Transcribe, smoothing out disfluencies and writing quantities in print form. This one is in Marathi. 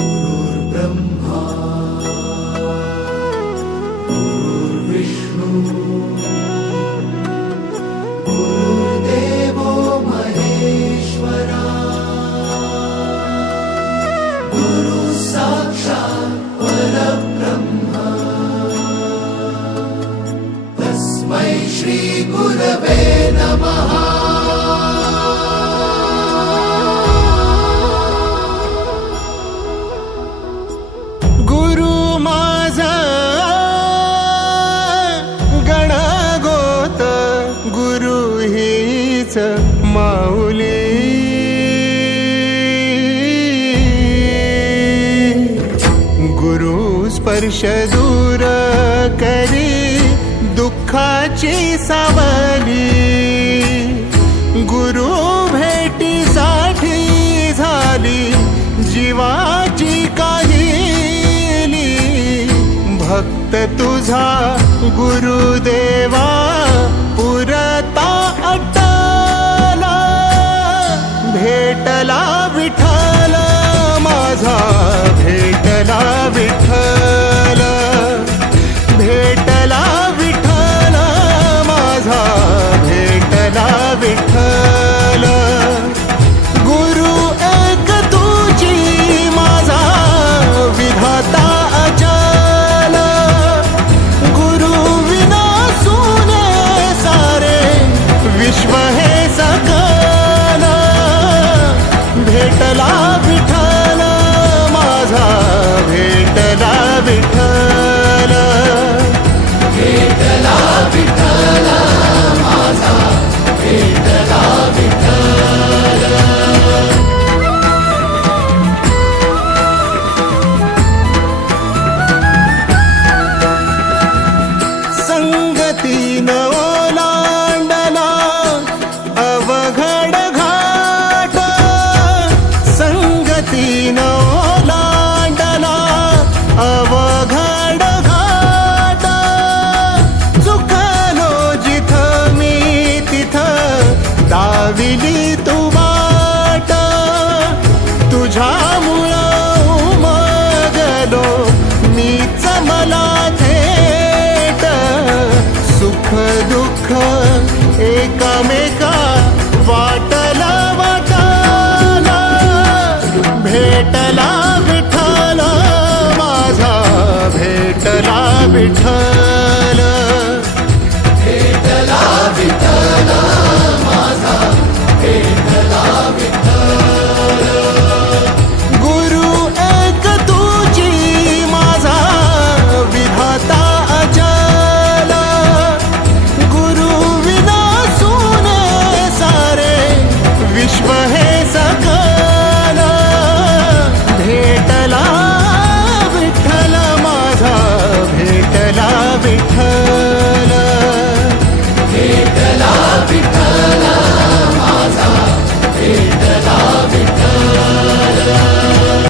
गुरुर्ब्रह्मा गुरुर्विष्णू गुरुर्देवो महेश्वरा गुरु साक्षात् परब्रह्म तस्मै श्री गुरवे नमः। माऊली गुरु स्पर्श दूर करी दुःखाची सावली गुरु भेटीसाठी झाली जीवाची काहिली भक्त तुझा गुरुदेवा पुरता भेटला विठ्ठल माझा भेटला विठ्ठल भेटला विठ्ठल माझा भेटला विठ्ठल गुरु एक तुझी माझा विधाता अचल गुरु विना सुने सारे विश्व हे सकल भेटला विठ्ठल माझा भेटला विठ्ठल भेटला विठ्ठल माझा भेटला विठ्ठल। संगतीन ओलांडला अवघड घाट संगतीन ओलांडला अवघड घाट चुकलो जिथं मी तिथं दाविली तू वाट तुझ्यामुळं उमगलो मीच मला थेट सुख दुःख एकामेका वाटला वाटाला भेटला विठ्ठल माझा भेटला विठ्ठल